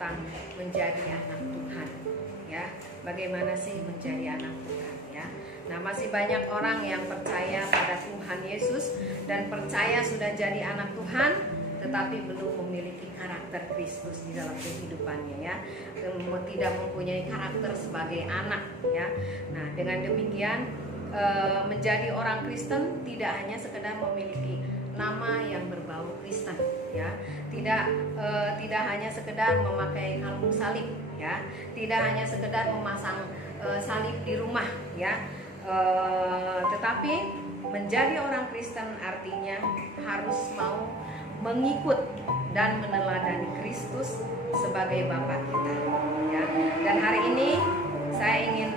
tentang menjadi anak Tuhan. Ya, bagaimana sih menjadi anak Tuhan? Ya, nah masih banyak orang yang percaya pada Tuhan Yesus dan percaya sudah jadi anak Tuhan, tetapi belum memiliki karakter Kristus di dalam kehidupannya, ya, tidak mempunyai karakter sebagai anak, ya. Nah, dengan demikian menjadi orang Kristen tidak hanya sekedar memiliki nama yang berbau Kristen, ya, tidak hanya sekedar memakai kalung salib, ya, tidak hanya sekedar memasang salib di rumah, ya, tetapi menjadi orang Kristen artinya harus mau mengikut dan meneladani Kristus sebagai Bapa kita, ya. Dan hari ini saya ingin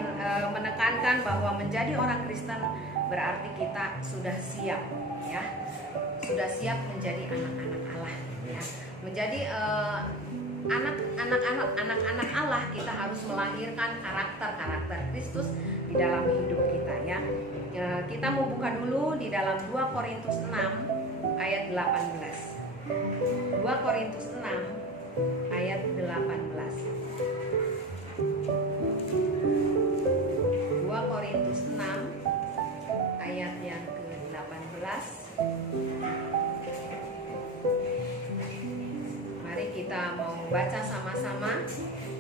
menekankan bahwa menjadi orang Kristen berarti kita sudah siap, ya, sudah siap menjadi anak-anak Allah, ya. Menjadi anak-anak Allah, kita harus melahirkan karakter Kristus di dalam hidup kita, ya. Kita mau buka dulu di dalam 2 Korintus 6 ayat 18. 2 Korintus 6 ayat 18. 2 Korintus 6 ayat yang ke-18. Mari kita mau baca sama-sama. 2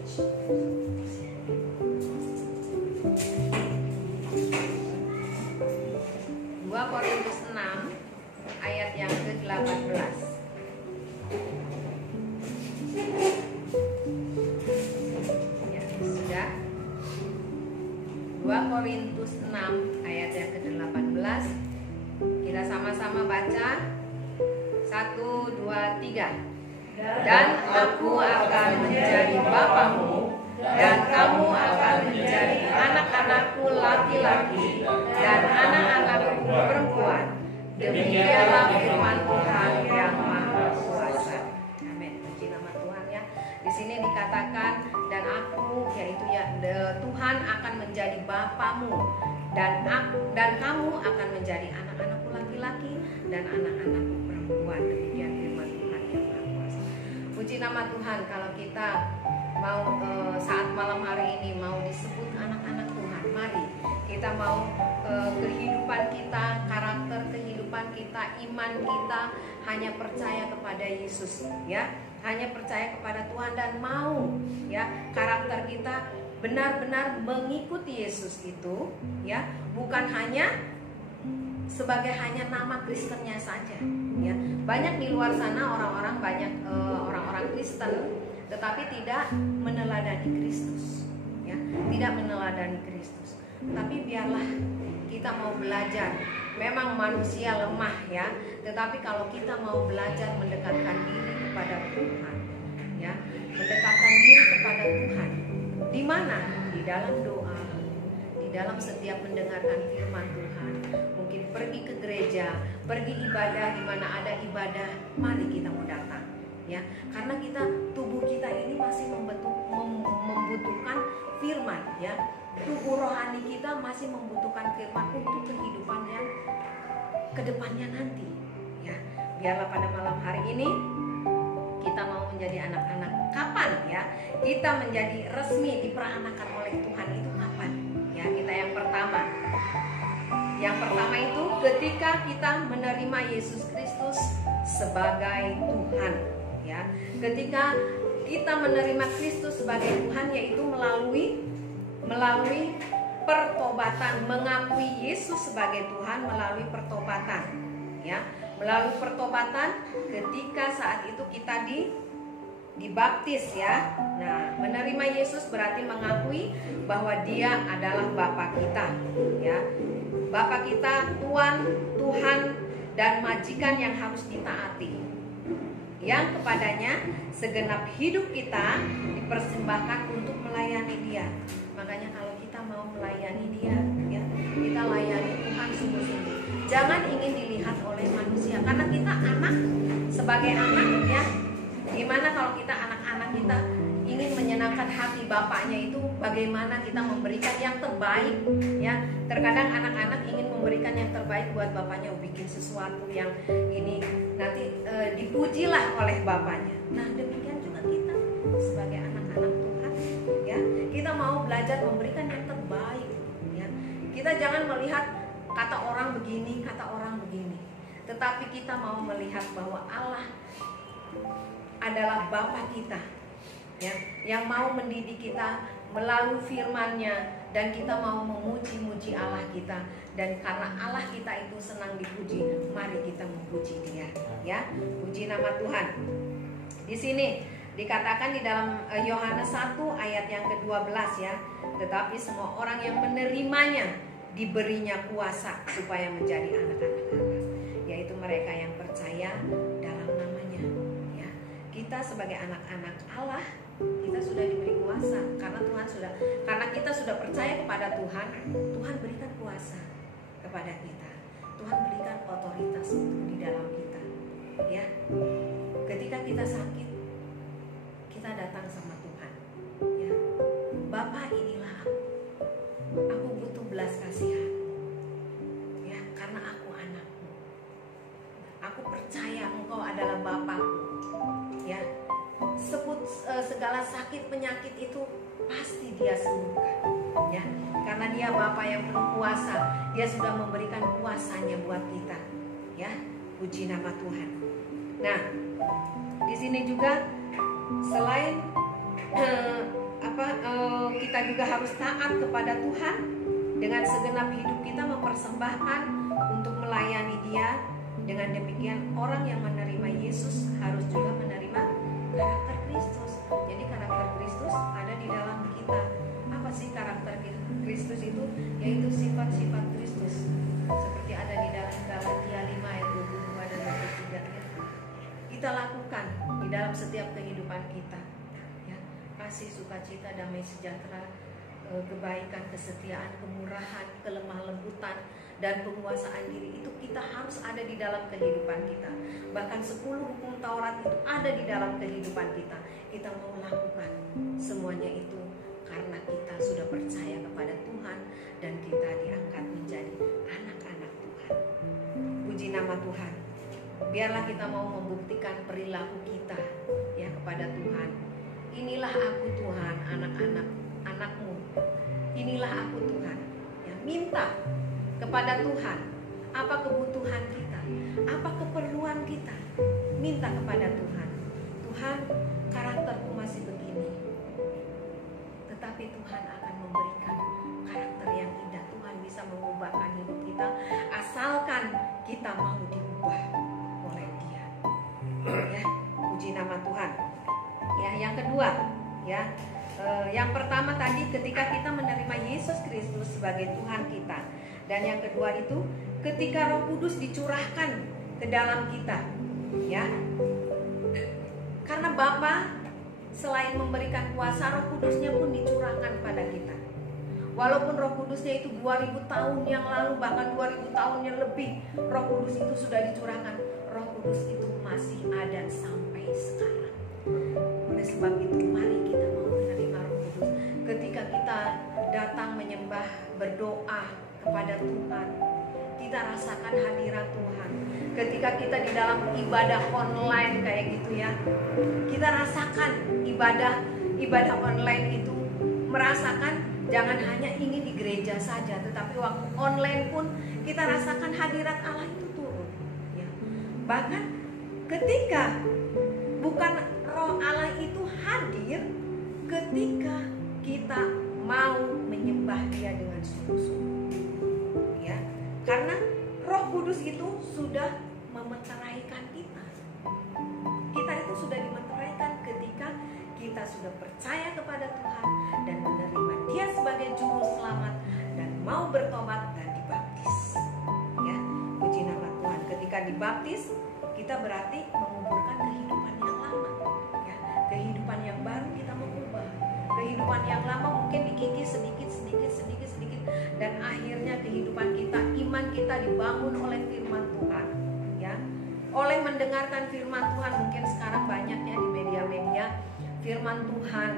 Korintus 6 ayat yang ke-18. Ya, sudah. 2 Korintus 6 ayat yang ke-18. Kita sama-sama baca. 1, 2, 3. Dan aku akan menjadi bapamu, dan kamu akan menjadi anak-anakku laki-laki dan anak-anakku perempuan. Demikianlah firman Tuhan yang Maha Kuasa. Amin. Puji nama Tuhan, ya. Di sini dikatakan dan aku, yaitu ya Tuhan akan menjadi bapamu, dan kamu akan menjadi anak-anakku laki-laki dan anak-anakku perempuan. Demikian firman Tuhan yang Maha Kuasa. Puji nama Tuhan, kalau kita mau saat malam hari ini mau disebut anak-anak Tuhan, mari kita mau kehidupan kita, karakter kehidupan kita, iman kita hanya percaya kepada Yesus, ya, hanya percaya kepada Tuhan dan mau, ya, karakter kita benar-benar mengikuti Yesus itu, ya, bukan hanya sebagai hanya nama Kristennya saja, ya. Banyak di luar sana orang-orang Kristen tetapi tidak meneladani Kristus, ya, tidak meneladani Kristus. Tapi biarlah kita mau belajar. Memang manusia lemah, ya, tetapi kalau kita mau belajar mendekatkan diri kepada Tuhan, ya, mendekatkan diri kepada Tuhan, di mana? Di dalam doa, di dalam setiap mendengarkan firman Tuhan. Mungkin pergi ke gereja, pergi ibadah, di mana ada ibadah, mari kita mau datang, ya, karena tubuh kita ini masih membutuhkan firman, ya. Tubuh rohani kita masih membutuhkan firman untuk kehidupan yang kedepannya nanti, ya. Biarlah pada malam hari ini kita mau menjadi anak-anak. Kapan, ya, kita menjadi resmi diperanakan oleh Tuhan itu kapan? Ya, kita yang pertama itu ketika kita menerima Yesus Kristus sebagai Tuhan, ya. Ketika kita menerima Kristus sebagai Tuhan, yaitu melalui pertobatan, mengakui Yesus sebagai Tuhan melalui pertobatan, ya, melalui pertobatan. Ketika saat itu kita dibaptis, ya. Nah, menerima Yesus berarti mengakui bahwa Dia adalah Bapa kita, ya, Bapa kita, Tuhan dan majikan yang harus ditaati, yang kepadanya segenap hidup kita dipersembahkan untuk melayani Dia. Makanya kalau kita mau melayani Dia, ya, kita layani Tuhan sungguh-sungguh. Jangan ingin dilihat oleh manusia, karena kita anak, sebagai anak, ya. Gimana kalau kita anak-anak kita ingin menyenangkan hati bapaknya, itu bagaimana kita memberikan yang terbaik, ya. Terkadang anak-anak ingin memberikan yang terbaik buat bapaknya, bikin sesuatu yang ini nanti dipujilah oleh bapaknya. Nah, demikian juga kita. sebagai anak-anak Tuhan, ya. Kita mau belajar memberikan yang terbaik, ya. Kita jangan melihat kata orang begini, kata orang begini, tetapi kita mau melihat bahwa Allah adalah Bapa kita, ya, yang mau mendidik kita melalui firman-Nya, dan kita mau memuji-muji Allah kita. Dan karena Allah kita itu senang dipuji, mari kita memuji Dia, ya. Puji nama Tuhan. Di sini dikatakan di dalam Yohanes 1 ayat yang ke-12, ya. Tetapi semua orang yang menerimanya diberinya kuasa supaya menjadi anak-anak Allah, yaitu mereka yang percaya dalam namanya, ya. Kita sebagai anak-anak Allah, kita sudah diberi kuasa karena kita sudah percaya kepada Tuhan. Tuhan berikan kuasa kepada kita. Tuhan berikan otoritas itu di dalam kita, ya. Ketika kita sakit, kita datang sama Tuhan, ya. Bapa, inilah aku butuh belas kasihan, ya, karena aku anakmu. Aku percaya Engkau adalah Bapaku, ya. Sebut segala sakit penyakit itu pasti Dia sembuhkan, ya, karena Dia Bapa yang penuh kuasa. Dia sudah memberikan kuasanya buat kita, ya. Puji nama Tuhan. Nah, di sini juga selain kita juga harus taat kepada Tuhan, dengan segenap hidup kita mempersembahkan untuk melayani Dia. Dengan demikian orang yang menerima Yesus harus juga menerima karakter Kristus. Jadi karakter Kristus ada di dalam kita. Apa sih karakter Kristus itu? Yaitu sifat-sifat Kristus, seperti ada di dalam Galatia 5 ayat 22 dan 23, ya. Kita lakukan di dalam setiap kehidupan kita, ya. Kasih, sukacita, damai sejahtera, kebaikan, kesetiaan, kemurahan, kelemah lembutan, dan penguasaan diri itu kita harus ada di dalam kehidupan kita. Bahkan 10 hukum Taurat itu ada di dalam kehidupan kita. Kita mau lakukan semuanya itu karena kita sudah percaya kepada Tuhan dan kita diangkat menjadi anak-anak Tuhan. Puji nama Tuhan. Biarlah kita mau membuktikan perilaku kita, ya, kepada Tuhan. Inilah aku Tuhan, anak-anakmu. Inilah aku Tuhan, ya. Minta kepada Tuhan apa kebutuhan kita, apa keperluan kita. Minta kepada Tuhan. Tuhan, karakterku masih begini, tetapi Tuhan akan memberikan karakter yang indah. Tuhan bisa mengubahkan hidup kita asalkan kita mau diubah oleh Dia, ya. Puji nama Tuhan. Ya, yang kedua, ya. Yang pertama tadi ketika kita menerima Yesus Kristus sebagai Tuhan kita. Dan yang kedua itu ketika Roh Kudus dicurahkan ke dalam kita, ya. Karena Bapa selain memberikan kuasa, Roh Kudusnya pun dicurahkan pada kita. Walaupun Roh Kudusnya itu 2000 tahun yang lalu, bahkan 2000 tahun yang lebih, Roh Kudus itu sudah dicurahkan. Roh Kudus itu masih ada sampai sekarang. Oleh sebab itu mari kita mau menerima Roh Kudus. Ketika kita datang menyembah, berdoa kepada Tuhan, kita rasakan hadirat Tuhan. Ketika kita di dalam ibadah online kayak gitu, ya, kita rasakan ibadah online itu, merasakan jangan hanya ingin di gereja saja, tetapi waktu online pun kita rasakan hadirat Allah itu turun, ya. Bahkan ketika bukan Roh Allah itu hadir, ketika kita mau menyembah Dia dengan sungguh-sungguh, ya. Karena Roh Kudus itu sudah memeteraikan kita. Kita itu sudah dimeteraikan ketika kita sudah percaya kepada Tuhan dan menerima Dia sebagai juru selamat dan mau bertobat dan dibaptis, ya. Puji nama Tuhan. Ketika dibaptis, kita berarti menguburkan kehidupan yang lama, ya. Kehidupan yang baru kita mengubah. Kehidupan yang lama mungkin dikikis sedikit, dan akhirnya kehidupan kita, iman kita dibangun oleh firman Tuhan, ya. Oleh mendengarkan firman Tuhan. Mungkin sekarang banyaknya di media-media firman Tuhan,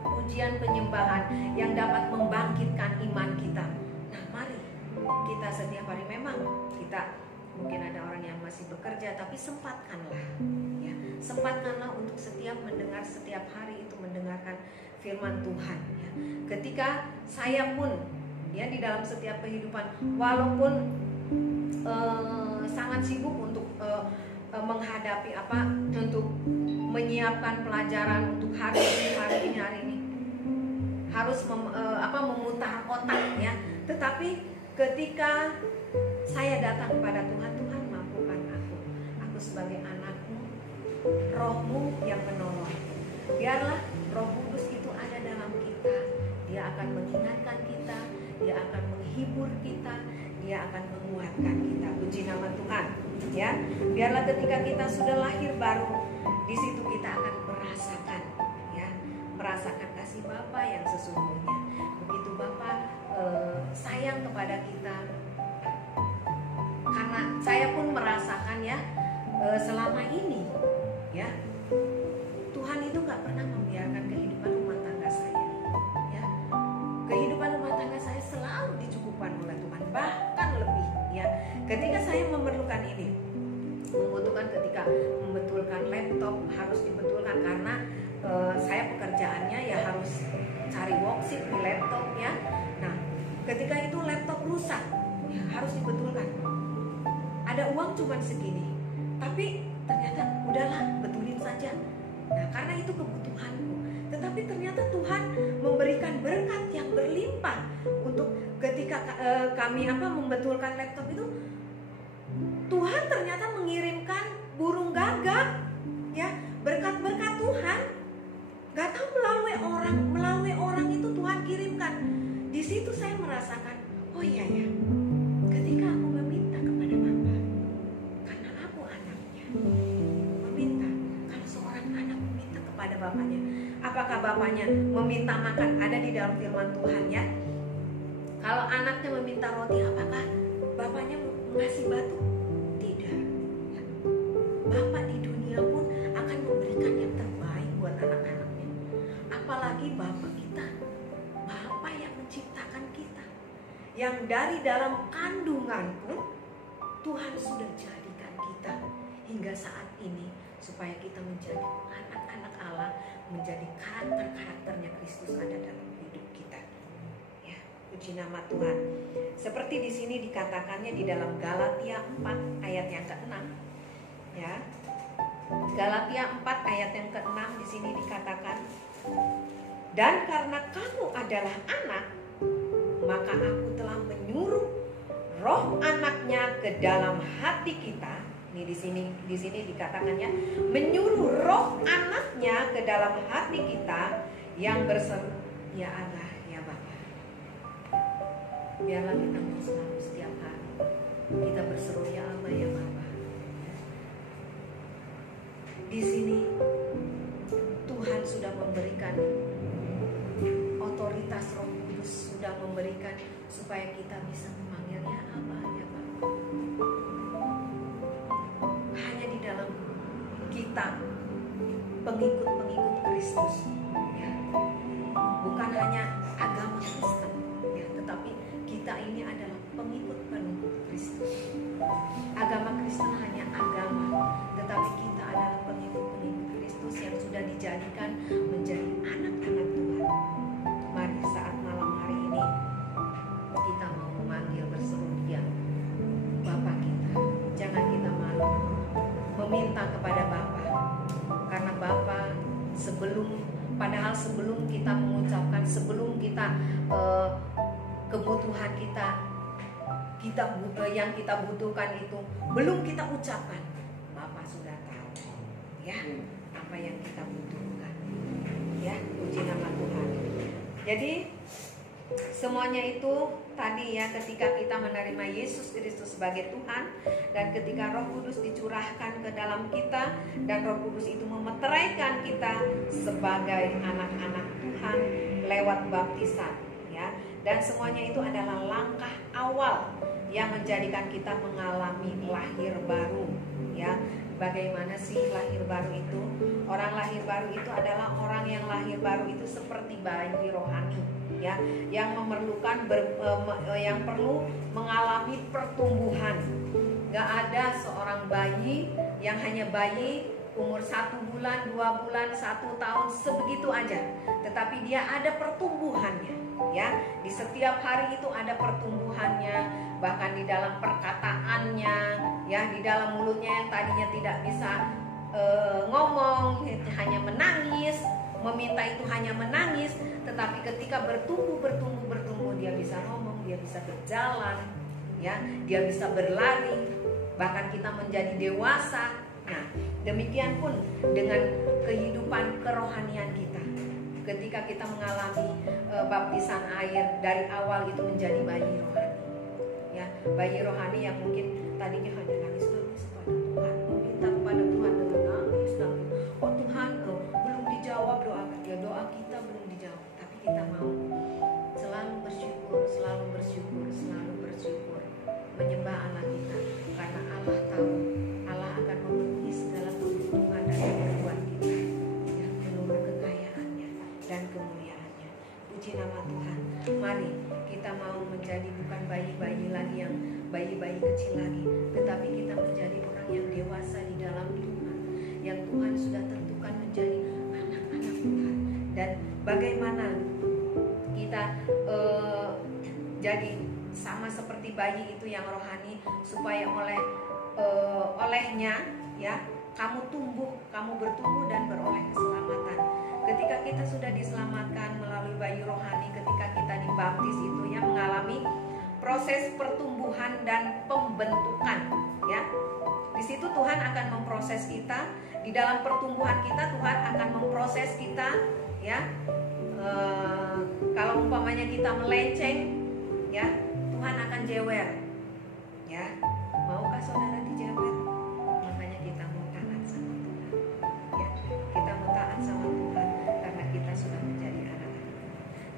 pujian penyembahan yang dapat membangkitkan iman kita. Nah, mari kita setiap hari memang kita mungkin ada orang yang masih bekerja, tapi sempatkanlah, ya, sempatkanlah untuk setiap mendengar, setiap hari itu mendengarkan firman Tuhan. Ya. Ketika saya pun, ya, di dalam setiap kehidupan, walaupun sangat sibuk untuk menghadapi untuk menyiapkan pelajaran untuk hari ini, harus memutar otak, ya. Tetapi ketika saya datang kepada Tuhan, Tuhan mampukan aku sebagai anakmu, rohmu yang menolong. Biarlah Roh Kudus itu ada dalam kita. Dia akan mengingatkan kita, dia akan menghibur kita, dia akan menguatkan kita. Puji nama Tuhan, ya. Biarlah ketika kita sudah lahir baru, di situ kita akan merasakan, ya, merasakan kasih Bapa yang sesungguhnya. Begitu Bapa sayang kepada kita. Karena saya pun merasakan, ya, selama ini, ya, Tuhan itu gak pernah membiarkan kehidupan rumah tangga saya, ya. Kehidupan rumah tangga saya selalu dicukupkan oleh Tuhan, bahkan lebih, ya. Ketika saya memerlukan ini, membutuhkan, ketika membetulkan laptop harus dibetulkan karena saya pekerjaannya ya harus cari worksheet di laptop, ya. Nah, ketika itu laptop rusak, ya, harus dibetulkan. Ada uang cuma segini, tapi ternyata udahlah, betulin saja. Nah, karena itu kebutuhanku. Tetapi ternyata Tuhan memberikan berkat yang berlimpah untuk ketika kami membetulkan laptop itu. Tuhan ternyata mengirimkan burung gagak, ya, berkat-berkat Tuhan. Gak tahu melalui orang itu Tuhan kirimkan. Di situ saya merasakan, oh iya ya, ketika aku meminta kepada Bapa, karena aku anaknya, meminta. Kalau seorang anak meminta kepada bapaknya, apakah bapaknya meminta makan? Ada di dalam firman Tuhan, ya. Kalau anaknya meminta roti, apakah bapaknya mengasih batu? Tidak. Ya. Bapak di dunia pun akan memberikan yang terbaik buat anak-anaknya. Apalagi Bapak kita, Bapak yang menciptakan kita, yang dari dalam kandungan pun Tuhan sudah jadikan kita hingga saat ini, supaya kita menjadi anak-anak Allah, menjadi karakter-karakternya Kristus ada dalam hidup kita. Ya, puji nama Tuhan. Seperti di sini dikatakannya di dalam Galatia 4 ayat yang ke-6. Ya. Galatia 4 ayat yang ke-6 di sini dikatakan, dan karena kamu adalah anak, maka aku telah menyuruh roh anaknya ke dalam hati kita. Ini di sini dikatakannya menyuruh roh anaknya ke dalam hati kita yang berseru, ya Allah, ya Bapa. Biarlah kita mau selalu setiap hari kita berseru, ya Allah, ya Bapa. Di sini Tuhan sudah memberikan otoritas, Roh Kudus sudah memberikan supaya kita bisa memanggilnya Abah, ya Bapa. Hanya di dalam kita pengikut-pengikut Kristus, ya. Bukan hanya agama Kristen, ya, tetapi kita ini adalah pengikut-pengikut Kristus. Agama Kristen hanya agama, tetapi kita adalah pengikut-pengikut Kristus yang sudah dijadikan menjadi anak-anak Tuhan. Mari saat malam hari ini kita mau memanggil, berseru Dia, Bapa kita. Jangan kita malu meminta kepada Bapa, karena Bapa padahal sebelum kita mengucapkan, sebelum kita kebutuhan kita yang kita butuhkan itu belum kita ucapkan, Bapa sudah tahu, ya, apa yang kita butuhkan. Ya, puji nama Tuhan. Jadi semuanya itu tadi, ya, ketika kita menerima Yesus Kristus sebagai Tuhan, dan ketika Roh Kudus dicurahkan ke dalam kita, dan Roh Kudus itu memeteraikan kita sebagai anak-anak Tuhan lewat baptisan, ya. Dan semuanya itu adalah langkah awal yang menjadikan kita mengalami lahir baru, ya. Bagaimana sih lahir baru itu? Orang lahir baru itu adalah orang yang lahir baru itu seperti bayi rohani, ya, yang memerlukan yang perlu mengalami pertumbuhan. Gak ada seorang bayi yang hanya bayi umur 1 bulan, 2 bulan, 1 tahun sebegitu aja. Tetapi dia ada pertumbuhannya, ya. Di setiap hari itu ada pertumbuhannya, bahkan di dalam perkataannya, ya, di dalam mulutnya yang tadinya tidak bisa ngomong, hanya menangis, meminta itu hanya menangis, tetapi ketika bertumbuh dia bisa ngomong, dia bisa berjalan, ya, dia bisa berlari, bahkan kita menjadi dewasa. Nah, demikian pun dengan kehidupan kerohanian kita. Ketika kita mengalami baptisan air, dari awal itu menjadi bayi rohani, ya, bayi rohani yang mungkin tadinya hanya nangis-nangis kepada Tuhan, meminta kepada Tuhan dengan nangis-nangis. Oh Tuhan, belum dijawab doa kita belum dijawab, tapi kita mau selalu bersyukur, menyembah Allah kita, karena Allah tahu Allah akan memenuhi segala kebutuhan dan keperluan kita, ya, menurut kekayaannya dan kemuliaannya. Puji nama Tuhan. Mari kita mau menjadi bukan bayi-bayi lagi, yang bayi-bayi kecil lagi, tetapi kita menjadi orang yang dewasa di dalam Tuhan, yang Tuhan sudah tentukan menjadi anak-anak Tuhan. Dan bagaimana kita jadi sama seperti bayi itu yang rohani, supaya olehnya, ya, kamu bertumbuh dan beroleh keselamatan. Ketika kita sudah diselamatkan melalui bayi rohani, ketika kita dibaptis itu, ya, mengalami proses pertumbuhan dan pembentukan, ya. Di situ Tuhan akan memproses kita. Di dalam pertumbuhan kita Tuhan akan memproses kita, ya. Kalau umpamanya kita melenceng, ya, Tuhan akan jewer, ya. Maukah saudara dijewer? Makanya kita mau taat sama Tuhan, ya. Kita mau taat sama Tuhan karena kita sudah menjadi anak-anak.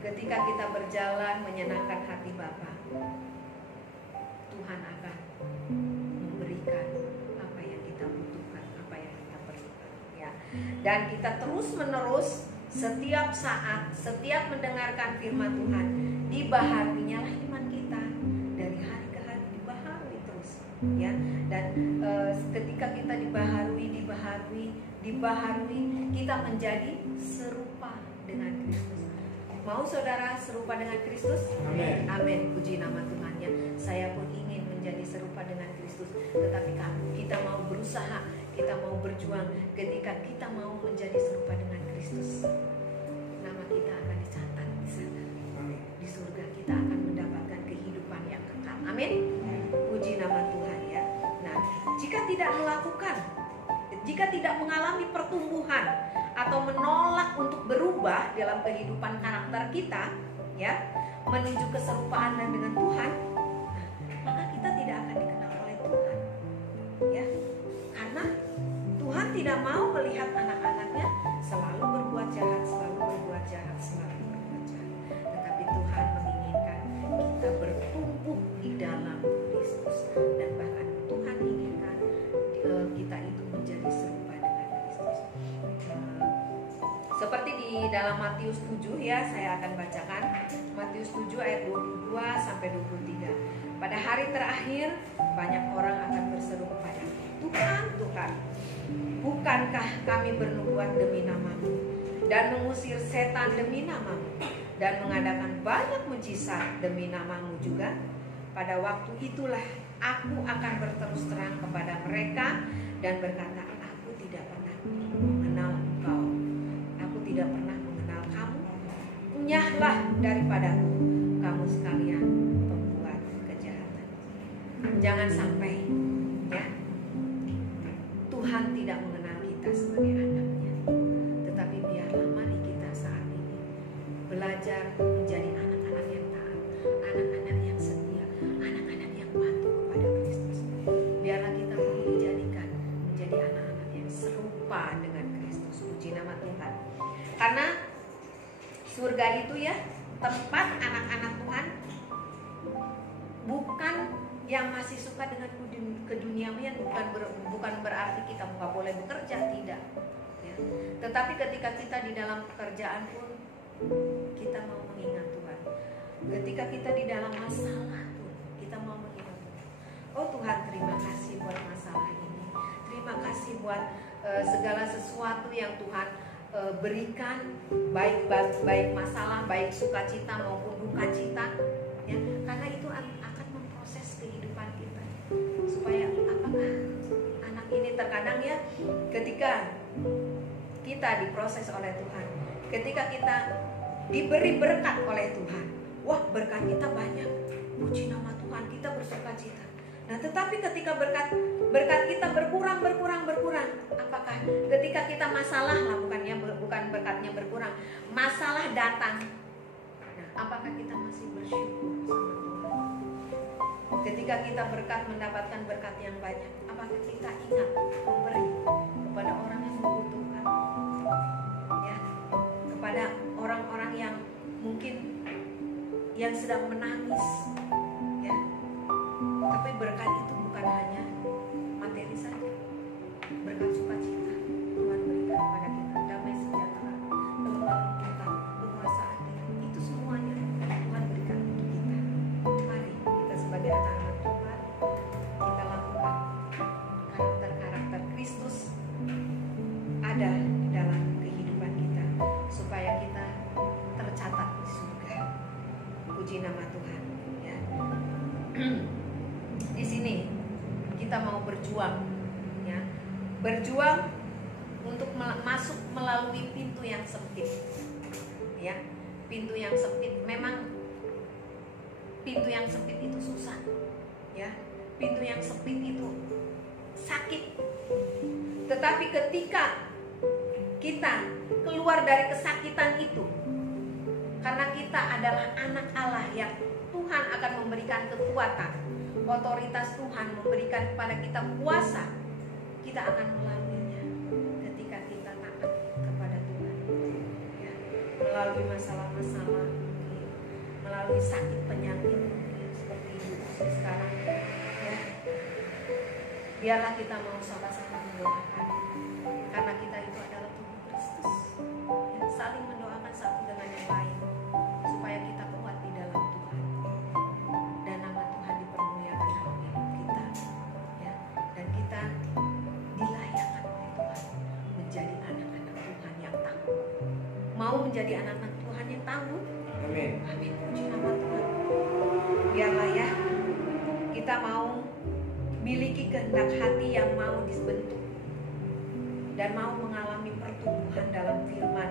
Ketika kita berjalan menyenangkan hati Bapa, Tuhan akan memberikan apa yang kita butuhkan, apa yang kita perlukan, ya. Dan kita terus-menerus setiap saat, setiap mendengarkan firman Tuhan, dibaharuinya lah iman kita, dari hari ke hari dibaharui terus, ya. Dan ketika kita dibaharui, kita menjadi serupa dengan Kristus. Mau saudara serupa dengan Kristus? Amin. Amin. Puji nama Tuhan, ya. Saya pun ingin menjadi serupa dengan Kristus. Tetapi kita mau berusaha, kita mau berjuang. Ketika kita mau menjadi serupa dengan Kristus, nama kita akan dicatat di sana. Di surga kita akan mendapatkan kehidupan yang kekal. Amin. Puji nama Tuhan, ya. Nah, jika tidak mengalami pertumbuhan atau menolak untuk berubah dalam kehidupan karakter kita, ya, menuju keserupaan dan dengan Tuhan, maka kita tidak akan dikenal oleh Tuhan, ya. Karena Tuhan tidak mau melihat anak-anaknya selalu berbuat jahat, tetapi Tuhan menginginkan kita bertumbuh di dalam Kristus, dan bahkan Tuhan inginkan kita itu menjadi serupa dengan Kristus. Seperti di dalam Matius 7, ya, saya akan bacakan Matius 7 ayat 22 sampai 23. Pada hari terakhir banyak orang akan berseru kepada Tuhan, Tuhan, bukankah kami bernubuat demi nama-Mu dan mengusir setan demi nama-Mu dan mengadakan banyak mujizat demi nama-Mu juga? Pada waktu itulah aku akan berterus terang kepada mereka dan berkata, aku tidak pernah mengenal engkau, aku tidak pernah mengenal kamu. Punyahlah daripadaku, kamu sekalian pembuat kejahatan. Jangan sampai, ya, Tuhan tidak mengenal kita sebagai anaknya. Tetapi biarlah mari kita saat ini belajar menjadi anak-anak yang taat, anak-anak yang setia, anak-anak yang patuh kepada Kristus. Biarlah kita mau dijadikan menjadi anak-anak yang serupa dengan Kristus. Puji nama Tuhan. Karena surga itu, ya, tempat anak-anak Tuhan, bukan yang masih suka dengan keduniawian, bukan berarti kita nggak boleh bekerja, tidak, ya. Tetapi ketika kita di dalam pekerjaan pun kita mau mengingat Tuhan. Ketika kita di dalam masalah pun kita mau mengingat Tuhan. Oh Tuhan, terima kasih segala sesuatu yang Tuhan berikan, baik masalah, baik sukacita maupun duka cita, ya, karena itu akan memproses kehidupan kita. Supaya apakah anak ini terkadang ya, ketika kita diproses oleh Tuhan, ketika kita diberi berkat oleh Tuhan, wah berkat kita banyak, puji nama Tuhan, kita bersukacita. Nah, tetapi ketika berkat kita berkurang, apakah ketika kita masalah lah, bukan berkatnya berkurang, masalah datang, nah, apakah kita masih bersyukur sama Tuhan? Ketika kita mendapatkan berkat yang banyak, apakah kita ingat memberi kepada orang yang membutuhkan, ya, kepada orang-orang yang mungkin yang sedang menangis, ya. Tapi berkat itu bukan hanya materi saja. Berkat sukacita Tuhan berikan kepada kita, damai sejahtera, kelemah lembutan, kekuasaan, itu semuanya Tuhan berikan untuk kita. Mari kita sebagai anak-anak Tuhan, kita lakukan karakter Kristus ada di dalam kehidupan kita, supaya kita tercatat di surga. Puji nama Tuhan, ya. Di sini kita mau berjuang, ya, berjuang untuk masuk melalui pintu yang sempit, ya, pintu yang sempit. Memang pintu yang sempit itu susah, ya, pintu yang sempit itu sakit. Tetapi ketika kita keluar dari kesakitan itu, karena kita adalah anak Allah yang Tuhan akan memberikan kekuatan, otoritas Tuhan memberikan kepada kita kuasa, kita akan melaluinya ketika kita taat kepada Tuhan, ya, melalui masalah-masalah, melalui sakit penyakit seperti ibu sekarang, ya. Biarlah kita mau sama-sama mendoakan, karena kita itu adalah tubuh Kristus, ya, saling mendoakan satu dengan yang lain supaya kita kuat di dalam Tuhan dan nama Tuhan dipermuliakan dalam hidup kita, ya, dan kita dilayakkan oleh Tuhan menjadi anak-anak Tuhan yang tangguh. Mau menjadi anak-anak Tuhan yang tangguh? Amin. Amin. Puji nama Tuhan. Biarlah ya kita mau miliki kehendak hati yang mau dibentuk dan mau mengalami pertumbuhan dalam firman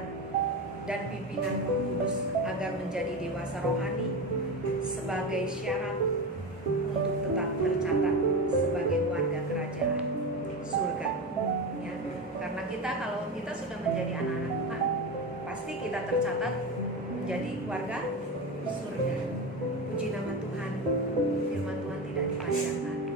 dan pimpinan Roh Kudus agar menjadi dewasa rohani sebagai syarat untuk tetap tercatat sebagai warga kerajaan surga, ya. Karena kalau kita sudah menjadi anak-anak Tuhan, pasti kita tercatat menjadi warga surga. Puji nama Tuhan, firman Tuhan tidak dipanjangkan.